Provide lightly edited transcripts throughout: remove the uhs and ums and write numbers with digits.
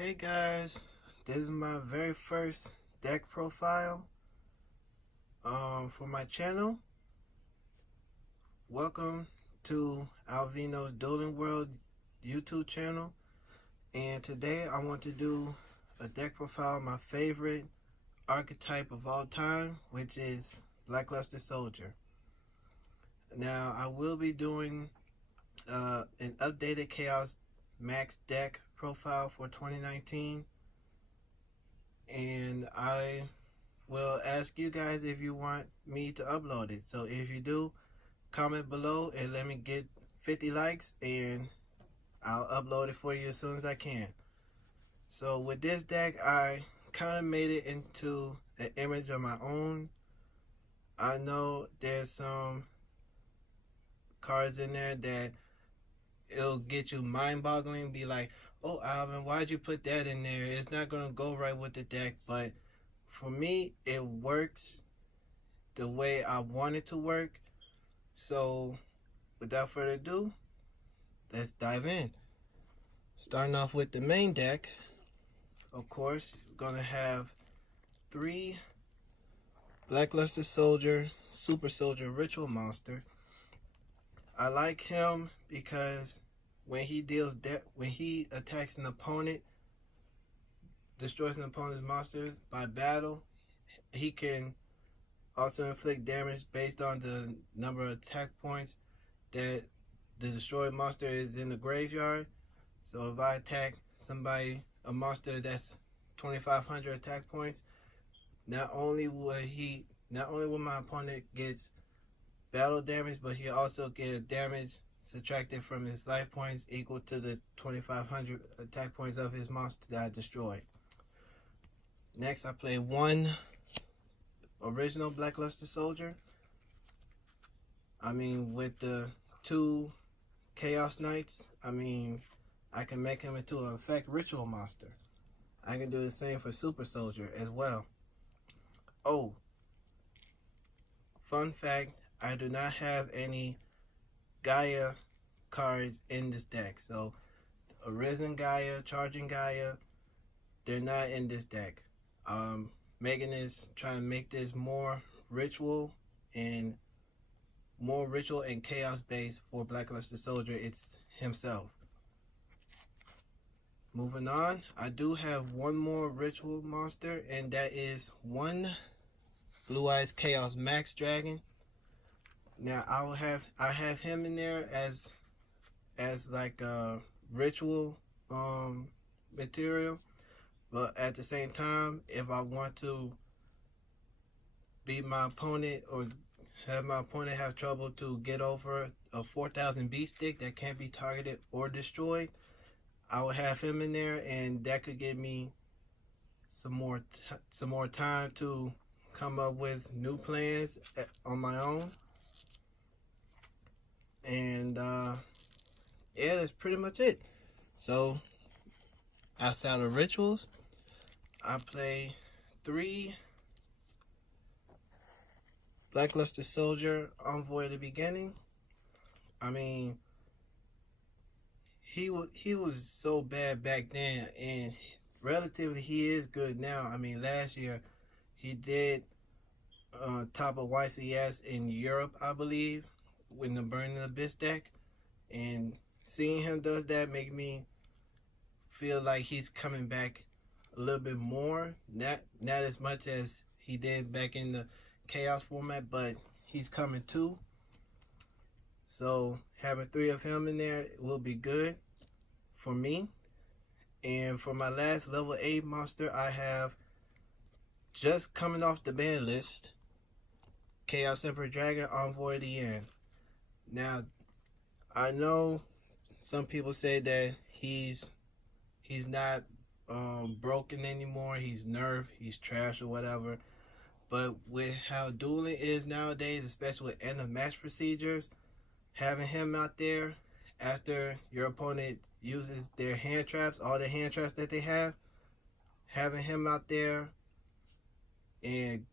Hey guys, this is my very first deck profile for my channel. Welcome to Alvino's Dueling World YouTube channel, and today I want to do a deck profile of my favorite archetype of all time, which is Blackluster Soldier. Now I will be doing an updated Chaos Max deck profile for 2019, and I will ask you guys if you want me to upload it. So if you do, comment below and let me get 50 likes and I'll upload it for you as soon as I can. So with this deck, I kind of made it into an image of my own. I know there's some cards in there that it'll get you mind-boggling, be like, oh Alvin, why'd you put that in there? It's not gonna go right with the deck. But for me, it works the way I want it to work. So without further ado, let's dive in. Starting off with the main deck, of course, we're gonna have 3 Blackluster Soldier, Super Soldier Ritual Monster. I like him because when he attacks an opponent, destroys an opponent's monsters by battle, he can also inflict damage based on the number of attack points that the destroyed monster is in the graveyard. So if I attack a monster that's 2,500 attack points, not only will my opponent gets battle damage, but he also get damage subtracted from his life points equal to the 2,500 attack points of his monster that I destroyed. Next, I play 1 original Blackluster Soldier. With the 2 Chaos Knights, I can make him into an effect ritual monster. I can do the same for Super Soldier as well. Oh, fun fact, I do not have any Gaia cards in this deck. So Arisen Gaia, Charging Gaia, they're not in this deck. Megan is trying to make this more ritual and chaos based for Blackluster Soldier. It's himself. Moving on, I do have 1 more ritual monster, and that is 1 Blue Eyes Chaos Max Dragon. Now I have him in there as like a ritual material, but at the same time, if I want to beat my opponent or have my opponent have trouble to get over a 4,000 beat stick that can't be targeted or destroyed, I will have him in there, and that could give me some more time to come up with new plans on my own. And yeah, that's pretty much it. So outside of rituals, I play 3 Blackluster Soldier Envoy at the beginning. He was so bad back then, and relatively he is good now. Last year he did top of YCS in Europe, I believe, with the Burning Abyss deck, and seeing him does that make me feel like he's coming back a little bit more. Not as much as he did back in the Chaos format, but he's coming too. So having 3 of him in there will be good for me. And for my last level 8 monster, I have, just coming off the ban list, Chaos Emperor Dragon Envoy of the End. Now, I know some people say that he's not broken anymore, he's nerfed, he's trash or whatever. But with how dueling is nowadays, especially with end of match procedures, having him out there after your opponent uses their hand traps, all the hand traps that they have, having him out there and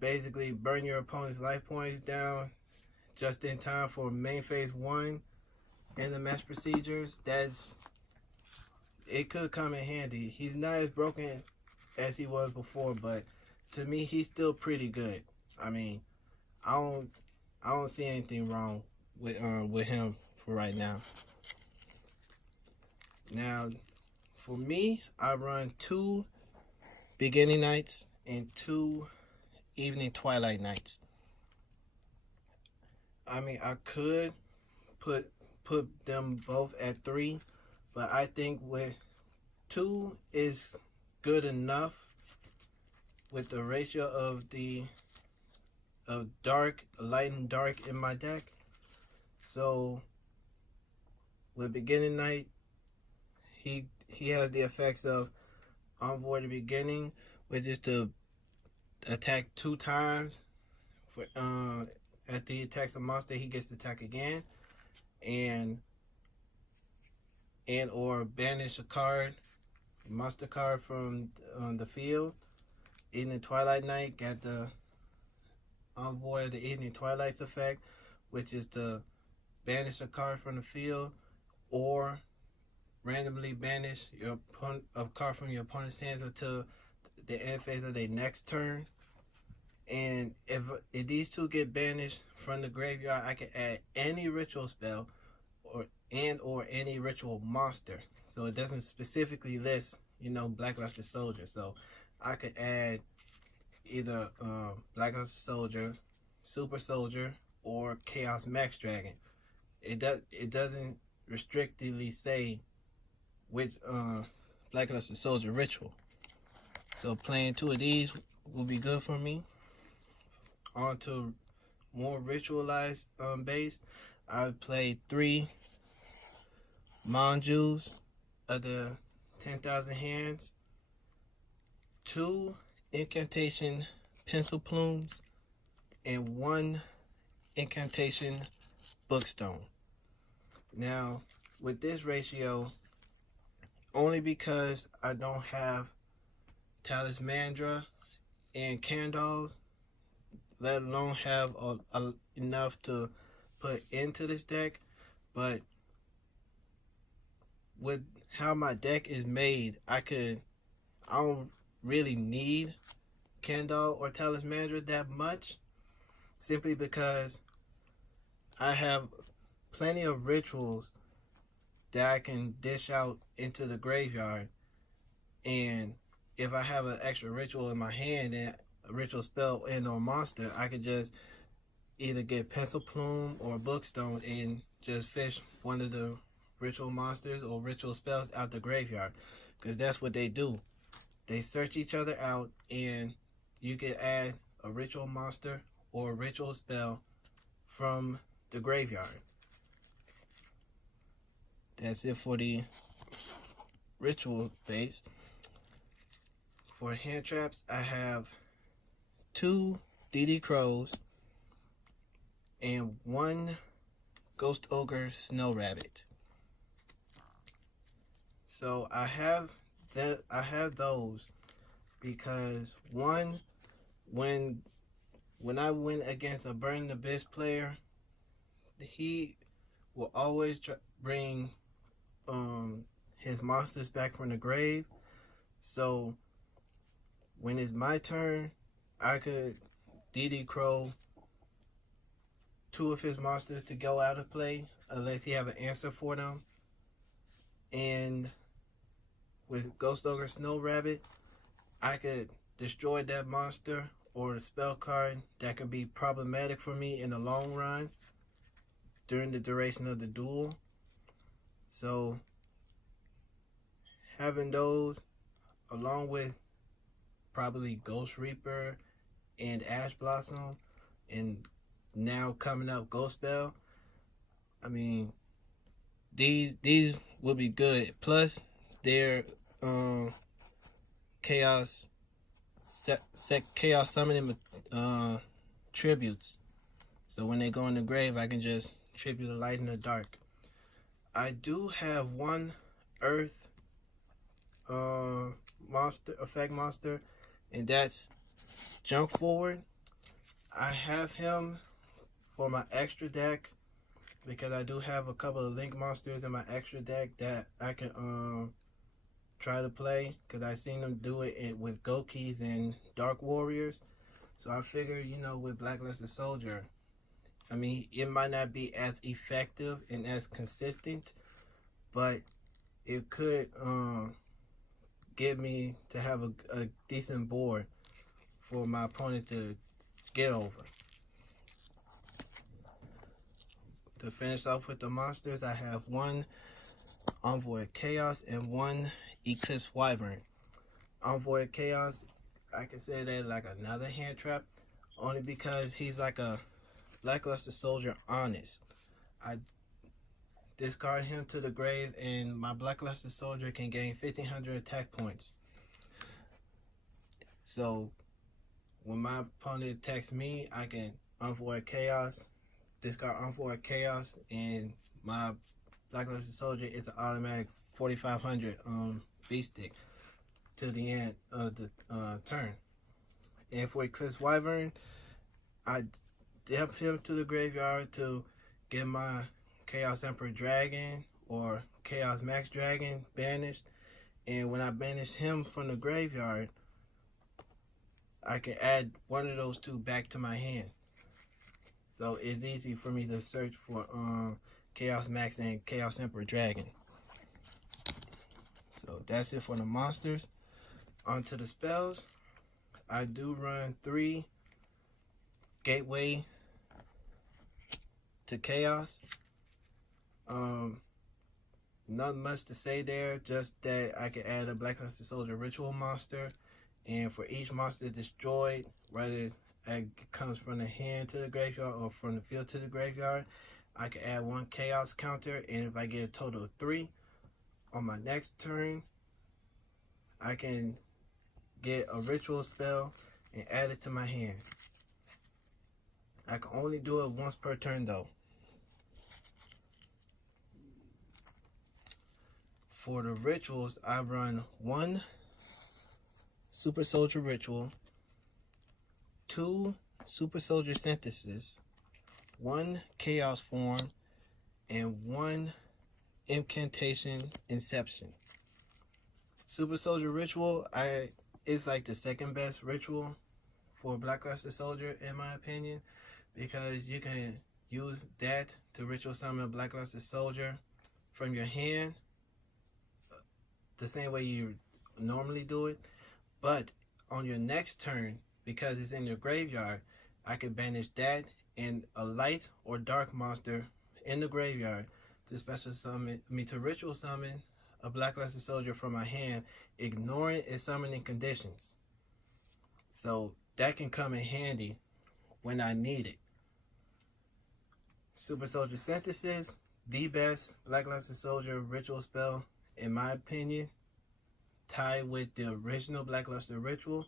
basically burn your opponent's life points down just in time for main phase 1 and the match procedures, it could come in handy. He's not as broken as he was before, but to me, he's still pretty good. I mean, I don't I don't see anything wrong with him for right now. Now, for me, I run 2 beginning nights and 2 evening twilight nights. I mean, I could put them both at 3, but I think with 2 is good enough with the ratio of dark, light and dark in my deck. So with beginning night, he has the effects of Envoy the Beginning, which is to attack 2 times. For after he attacks a monster, he gets to attack again, and or banish a card, monster card from the field. Evening Twilight Night got the Envoy the Evening Twilight's effect, which is to banish a card from the field or randomly banish a card from your opponent's hands until the end phase of their next turn. And if these 2 get banished from the graveyard, I can add any ritual spell or any ritual monster. So it doesn't specifically list, Blackluster Soldier. So I could add either Blackluster Soldier, Super Soldier, or Chaos Max Dragon. It doesn't restrictedly say which Blackluster Soldier ritual. So playing 2 of these will be good for me. On to more ritualized based, I play 3 Monjus of the 10,000 Hands, 2 Incantation Pencil Plumes, and 1 Incantation Bookstone. Now, with this ratio, only because I don't have Talismandra and Candles, let alone have enough to put into this deck, but with how my deck is made, I don't really need Candle or Talismandra that much, simply because I have plenty of rituals that I can dish out into the graveyard, and if I have an extra ritual in my hand and a ritual spell and or monster, I could just either get Pencil Plume or Bookstone and just fish one of the ritual monsters or ritual spells out the graveyard, because that's what they do. They search each other out, and you can add a ritual monster or a ritual spell from the graveyard. That's it for the ritual base. For hand traps, I have 2 DD Crows and 1 Ghost Ogre Snow Rabbit. So I have those because, one, when I went against a Burning Abyss player, he will always bring his monsters back from the grave. So when it's my turn, I could DD Crow 2 of his monsters to go out of play unless he have an answer for them. And with Ghost Ogre Snow Rabbit, I could destroy that monster or the spell card that could be problematic for me in the long run during the duration of the duel. So having those along with probably Ghost Reaper and Ash Blossom, and now coming up Ghost Spell, I mean, these will be good. Plus their chaos summoning tributes. So when they go in the grave, I can just tribute a light in the dark. I do have 1 Earth effect monster, and that's Junk Forward. I have him for my extra deck because I do have a couple of Link monsters in my extra deck that I can try to play, because I seen them do it with Gokis and Dark Warriors. So I figured, you know, with Blackluster Soldier, I mean, it might not be as effective and as consistent, but it could get me to have a decent board for my opponent to get over. To finish off with the monsters, I have one Envoy Chaos and one Eclipse Wyvern. Envoy Chaos, I consider that like another hand trap, only because he's like a Blackluster Soldier Honest. I discard him to the grave, and my Blackluster Soldier can gain 1,500 attack points. So when my opponent attacks me, I can Envoy Chaos, discard Envoy Chaos, and my Blackluster Soldier is an automatic 4,500 beast stick till the end of the turn. And for Eclipse Wyvern, I dip him to the graveyard to get my Chaos Emperor Dragon or Chaos Max Dragon banished. And when I banish him from the graveyard, I can add one of those two back to my hand. So it's easy for me to search for Chaos Max and Chaos Emperor Dragon. So that's it for the monsters. On to the spells. I do run 3 Gateway to Chaos. Not much to say there, just that I can add a Blackluster Soldier Ritual monster, and for each monster destroyed, whether it comes from the hand to the graveyard or from the field to the graveyard, I can add 1 Chaos counter, and if I get a total of 3 on my next turn, I can get a ritual spell and add it to my hand. I can only do it once per turn though. For the rituals, I run 1 Super Soldier Ritual, 2 Super Soldier Synthesis, 1 Chaos Form, and 1 Incantation Inception. Super Soldier Ritual is like the second best ritual for Blackluster Soldier in my opinion, because you can use that to ritual summon a Blackluster Soldier from your hand the same way you normally do it, but on your next turn, because it's in your graveyard, I can banish that and a light or dark monster in the graveyard to special summon to ritual summon a Blackluster Soldier from my hand, ignoring its summoning conditions. So that can come in handy when I need it. Super Soldier Synthesis, the best Blackluster Soldier ritual spell in my opinion, tied with the original Blackluster Ritual.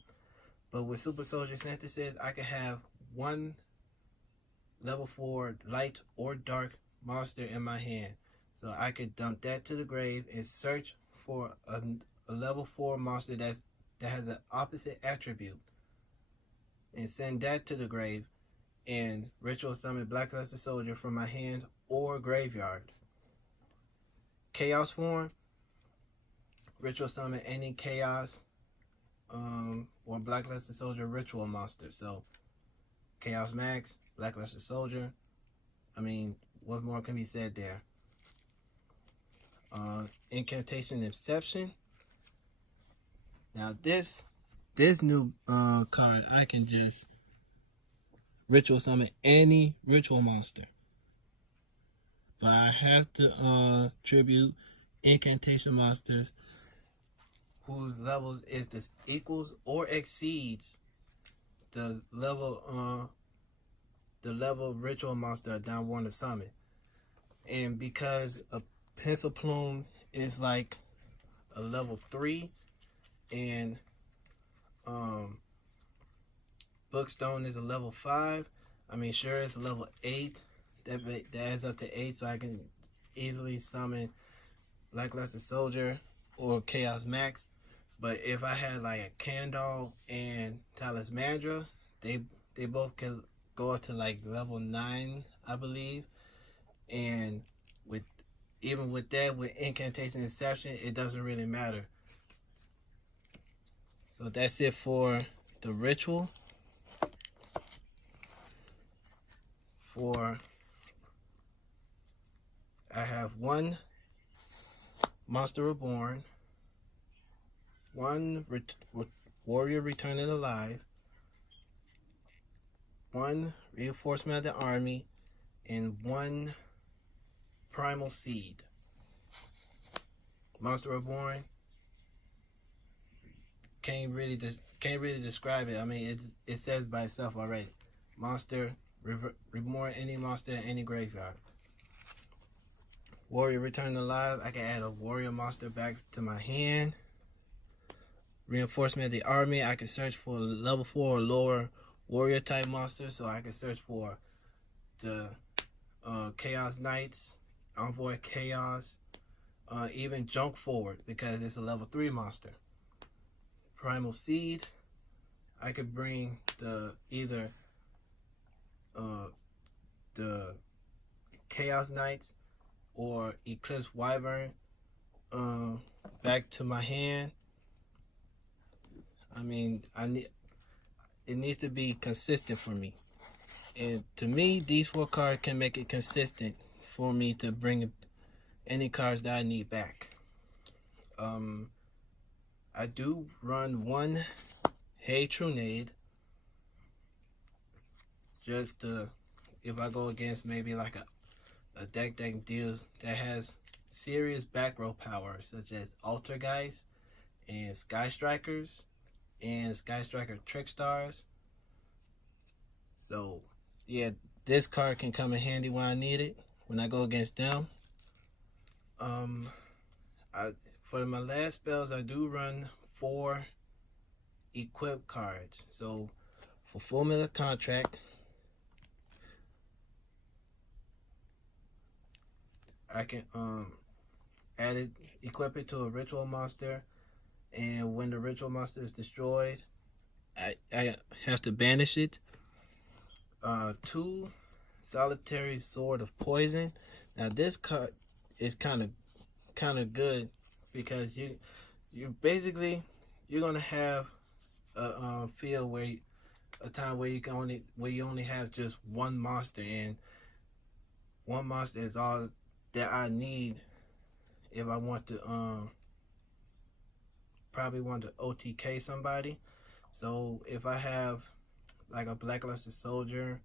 But with Super Soldier Synthesis, I can have 1 level 4 light or dark monster in my hand. So I could dump that to the grave and search for a level 4 monster that has an opposite attribute, and send that to the grave and ritual summon Blackluster Soldier from my hand or graveyard. Chaos Form, ritual summon any Chaos or Blackluster Soldier ritual monster. So Chaos Max, Blackluster Soldier. I mean, what more can be said there? Incantation Inception. Now this new card, I can just ritual summon any ritual monster, but I have to tribute incantation monsters whose levels is this equals or exceeds the level ritual monster that I want to summon. And because a Pencil Plume is like a level 3 and Bookstone is a level 5, I mean sure it's a level 8, that adds up to 8, so I can easily summon Blackluster Soldier or Chaos Max. But if I had like a Kandal and Talismandra, they both can go up to like level 9, I believe. And even with that, with Incantation Inception, it doesn't really matter. So that's it for the ritual. I have one Monster Reborn, one Warrior Returning Alive, one Reinforcement of the Army, and one Primal Seed. Monster Reborn, can't really describe it. I mean, it says by itself already. Monster reborn any monster in any graveyard. Warrior Return Alive, I can add a warrior monster back to my hand. Reinforcement of the Army, I can search for level 4 or lower warrior type monsters. So I can search for the Chaos Knights, Envoy Chaos, even Junk Forward because it's a level 3 monster. Primal Seed, I could bring either the Chaos Knights or Eclipse Wyvern back to my hand. I mean, it needs to be consistent for me. And to me, these 4 cards can make it consistent for me to bring any cards that I need back. I do run one Hey Trunade just to, if I go against maybe like a deck that deals that has serious back row power such as Altergeist and Sky Strikers and Sky Striker Trick Stars. So yeah, this card can come in handy when I need it, when I go against them. For my last spells, I do run 4 equip cards. So for Fullmetal Contract, I can equip it to a ritual monster, and when the ritual monster is destroyed, I have to banish it. 2 Solitary Sword of Poison. Now this card is kind of good because you basically you're gonna have a field where a time where you only have just one monster, and one monster is all that I need if I want to probably want to OTK somebody. So if I have like a Blackluster Soldier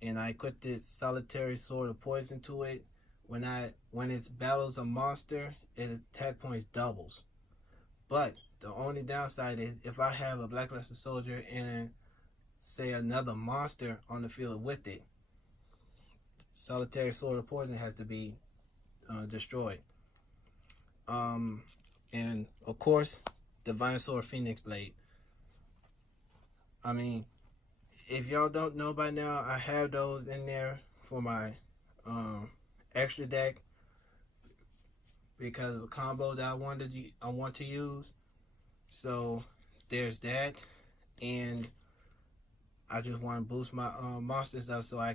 and I equip the Solitary Sword of Poison to it, when it battles a monster, its attack points doubles. But the only downside is if I have a Blackluster Soldier and say another monster on the field with it, Solitary Sword of Poison has to be destroyed. And of course, Divine Sword Phoenix Blade. I mean, if y'all don't know by now, I have those in there for my extra deck because of a combo that I want to use. So there's that, and I just want to boost my monsters up so my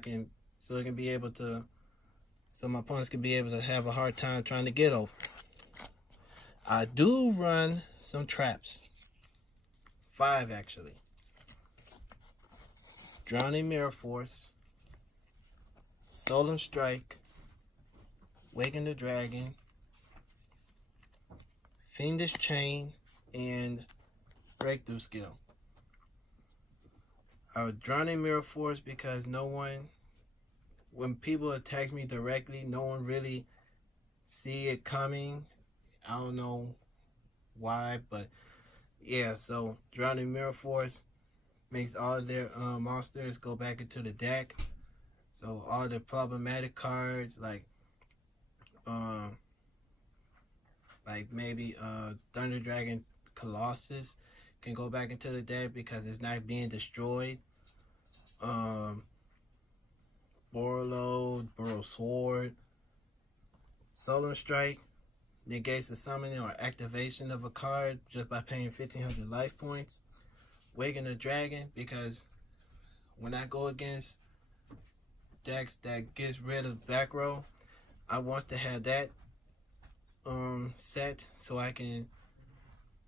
opponents can be able to have a hard time trying to get over. I do run some traps. 5 actually. Drowning Mirror Force, Solemn Strike, Waken the Dragon, Fiendish Chain, and Breakthrough Skill. I was Drowning Mirror Force because when people attack me directly, no one really see it coming. I don't know why, but yeah, so Drowning Mirror Force makes all their monsters go back into the deck. So all the problematic cards like maybe Thunder Dragon Colossus can go back into the deck because it's not being destroyed. Borreload, Burrow Sword, Solemn Strike negates the summoning or activation of a card just by paying 1,500 life points. Waken the Dragon, because when I go against decks that gets rid of back row, I want to have that set so I can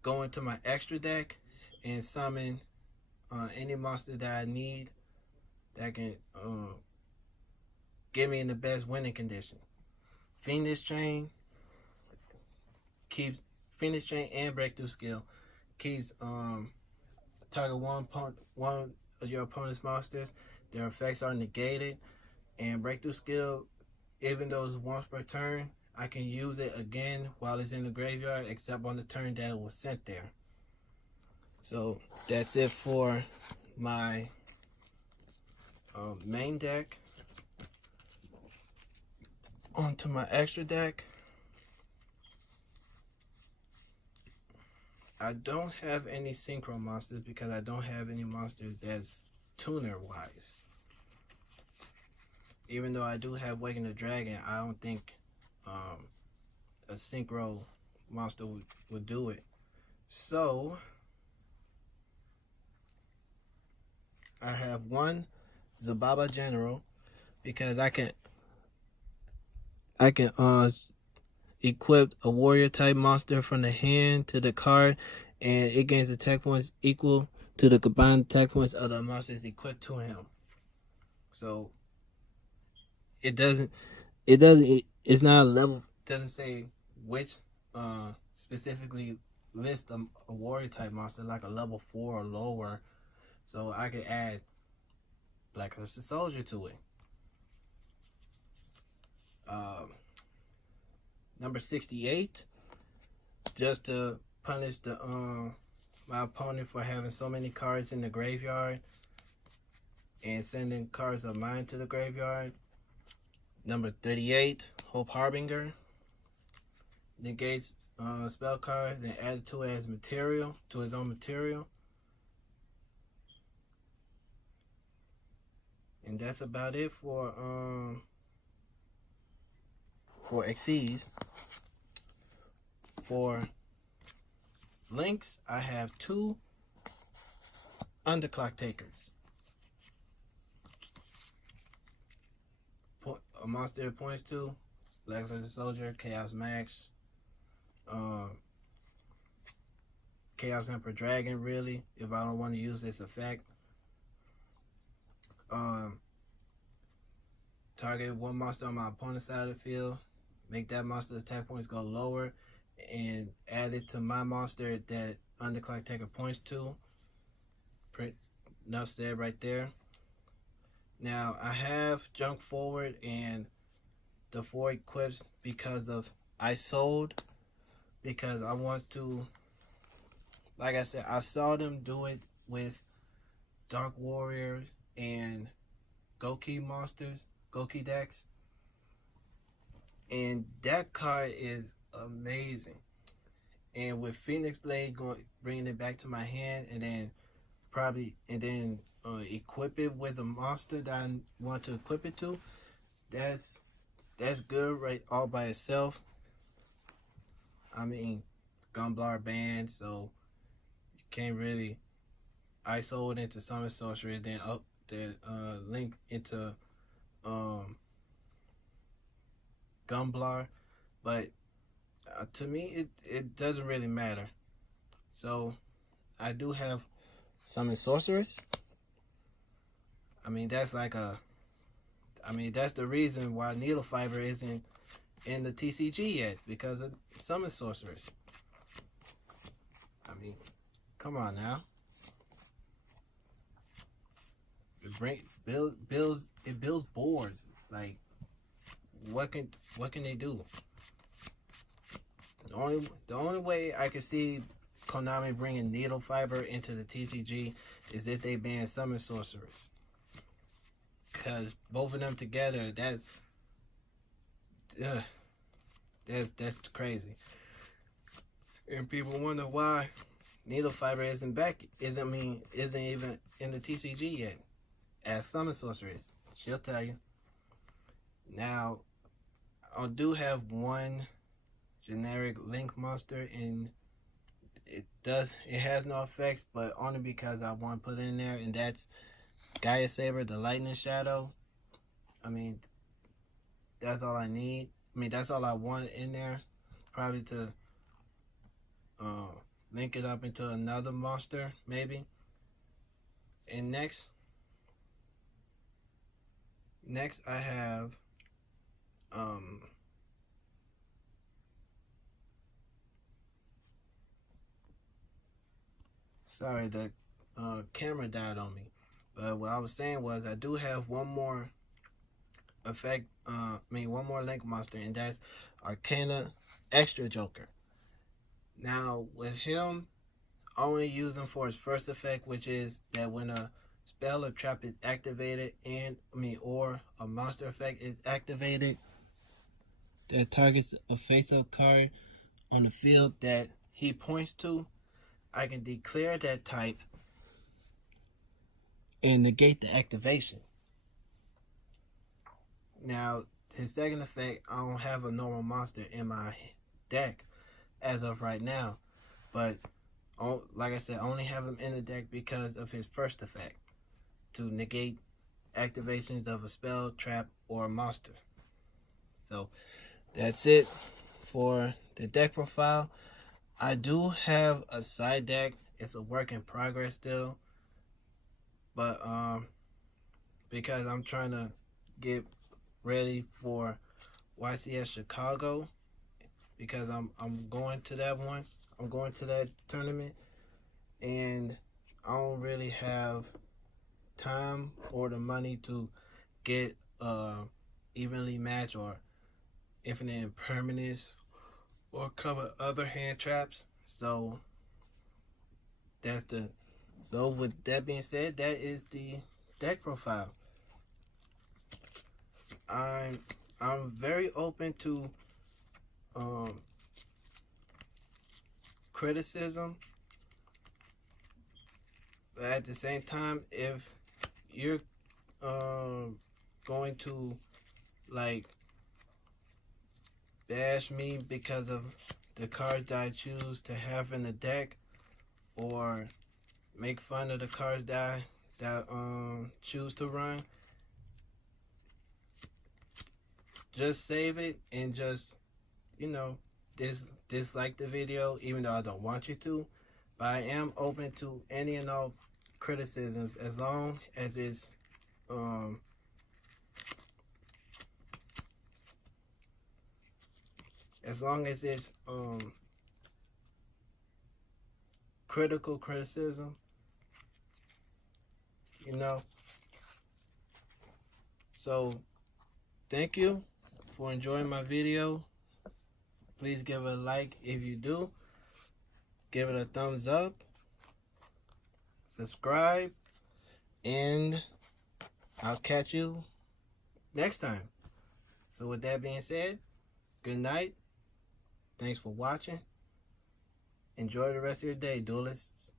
go into my extra deck and summon any monster that I need that can get me in the best winning condition. Phoenix Chain keeps Phoenix Chain and Breakthrough Skill keeps target one of your opponent's monsters. Their effects are negated, and Breakthrough Skill, even though it's once per turn, I can use it again while it's in the graveyard, except on the turn that it was sent there. So that's it for my main deck. Onto my extra deck. I don't have any synchro monsters because I don't have any monsters that's tuner wise. Even though I do have Waking the Dragon, I don't think a synchro monster would do it. So I have one Zababa General because I can equip a warrior type monster from the hand to the card, and it gains attack points equal to the combined attack points of the monsters equipped to him. So it's not a level, doesn't say which specifically list a warrior type monster like a level 4 or lower, so I could add like a soldier to it. Number 68, just to punish the my opponent for having so many cards in the graveyard and sending cards of mine to the graveyard. Number 38, Hope Harbinger, negates spell cards and add it to it as material, to his own material. And that's about it for Xyz. For links, I have 2 Underclock Takers. A monster it points to: Black Legend Soldier, Chaos Max, Chaos Emperor Dragon, really, if I don't want to use this effect. Target one monster on my opponent's side of the field, make that monster's attack points go lower, and add it to my monster that Underclock Taker points to. Enough said right there. Now I have Junk Forward and the 4 equips because of I sold, because I want to, like I said, I saw them do it with Dark Warriors and Goki monsters, Goki decks, and that card is amazing. And with Phoenix Blade bringing it back to my hand, and then equip it with a monster that I want to equip it to, that's good right all by itself. I mean, Gunblar banned, so you can't really ISO it into Summon Sorcery, then link into Gunblar, but to me it doesn't really matter. So I do have Summon Sorceress. I mean, that's the reason why Needle Fiber isn't in the TCG yet, because of Summon Sorceress. I mean, come on now. It builds boards. Like, what can they do? The only way I could see Konami bringing Needle Fiber into the TCG is if they ban Summon Sorceress, because both of them together, that's crazy. And people wonder why Needle Fiber isn't even in the TCG yet as Summon Sorceress. She'll tell you. Now, I do have one generic Link monster, and it has no effects, but only because I want to put it in there, and that's Gaia Saber, the Lightning Shadow. I mean, that's all I need. I mean, that's all I want in there, probably to link it up into another monster, maybe. And next I have sorry, the camera died on me. But what I was saying was I do have one more one more link monster, and that's Arcana Extra Joker. Now with him, only use him for his first effect, which is that when a spell or trap is activated or a monster effect is activated that targets a face-up card on the field that he points to, I can declare that type and negate the activation. Now, his second effect, I don't have a normal monster in my deck as of right now, but like I said, I only have him in the deck because of his first effect, to negate activations of a spell, trap, or a monster. So that's it for the deck profile. I do have a side deck. It's a work in progress still, but because I'm trying to get ready for YCS Chicago, because I'm going to that one. I'm going to that tournament, and I don't really have time or the money to get evenly match or infinite impermanence or cover other hand traps. So with that being said, that is the deck profile. I'm very open to criticism, but at the same time, if you're going to like bash me because of the cards that I choose to have in the deck, or make fun of the cards that I choose to run, just save it and just, dislike the video, even though I don't want you to. But I am open to any and all criticisms as long as it's critical criticism, So thank you for enjoying my video. Please give it a like if you do. Give it a thumbs up. Subscribe. And I'll catch you next time. So with that being said, good night. Thanks for watching. Enjoy the rest of your day, duelists.